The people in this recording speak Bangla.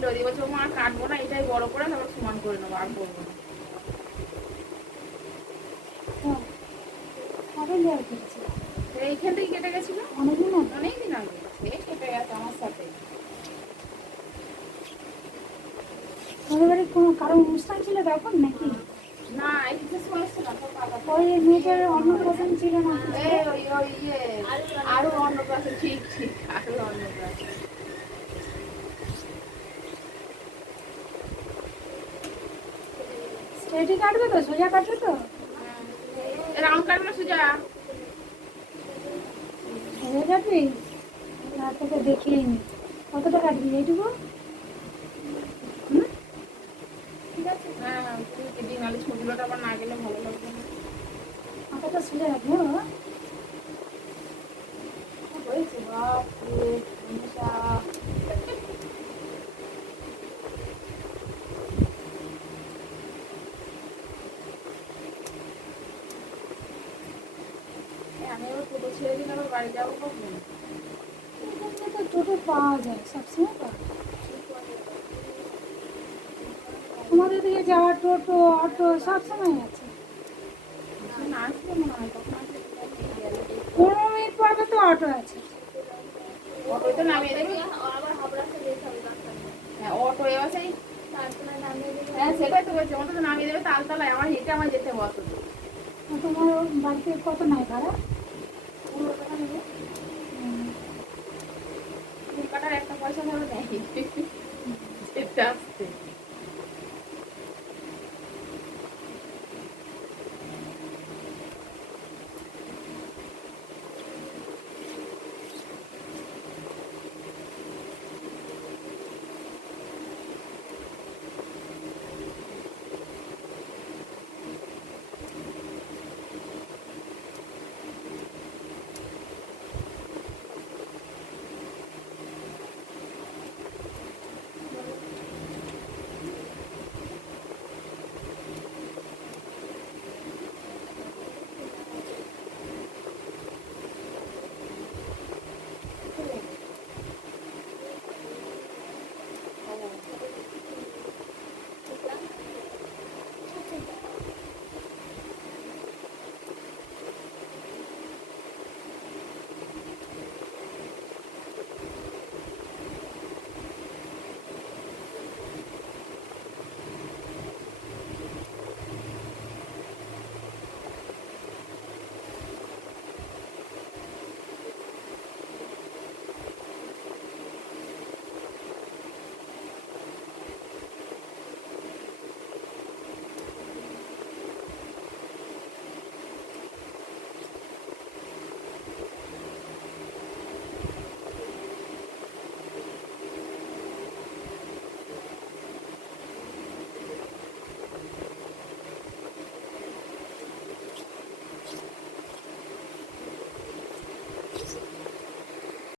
ছিল, দিয়ে বলছে মা কাটবো না, এটাই বড় করে তারপর সমান করে নেবো, আর করবো না। কবে লেয়ার করেছে? এইখান থেকে কেটে গেছিল অনেকদিন আগে? অনেকদিন আগে, সে কেটে গেছে আমার সাথে। তোদের বাড়ি কোনো কারো অনুষ্ঠান ছিল তখন নাকি? না এই যে চলেছে না তো কাকা। ওই মেয়েটার অন্নপ্রাশন ছিল না? এই ওই ওই ইয়ে আরো অন্নপ্রাশন, ঠিক ঠিক আরো অন্নপ্রাশন। স্ট্রেটই কাটবে তো, সোজা কাটবে তো? রাউন্ড কাটবে না সোজা? সোজা কাটবি? তার থেকে দেখিয়ে নি কতটা কাটবি, এইটুকু? হুম, ঠিক আছে, হ্যাঁ তুমি কেটে নালে ছবিগুলোটা আবার না গেলে ভালো লাগবে না। মাথাটা সোজা রাখবো। হয়েছে বাপরে মনীষা। আমি আবার টোটো ছেড়ে দিলে আবার বাড়ি যাবো কখন? এখানে তো টোটো পাওয়া যায়, সবসময় পাওয়া যায়। তোমাদের দিকে যাওয়ার টোটো, অটো সবসময় আছে। না আসবে মনে হয়, তখন আসবে 15 মিনিট পরে তো অটো আছে। অটোয় তো নামিয়ে দেবে। হ্যাঁ অটো এবার সেই, হ্যাঁ সেটাই তো বলছি, অটো তো নামিয়ে দেবে তালতলায়, আমার হেঁটে আমার যেতে হবে অত দূর। তোমার বাড়িতে কত নাই ভাড়া? 15 টাকা নেবে, চুল কাটার একটা পয়সা ধরো নেই, যেতে আসতে।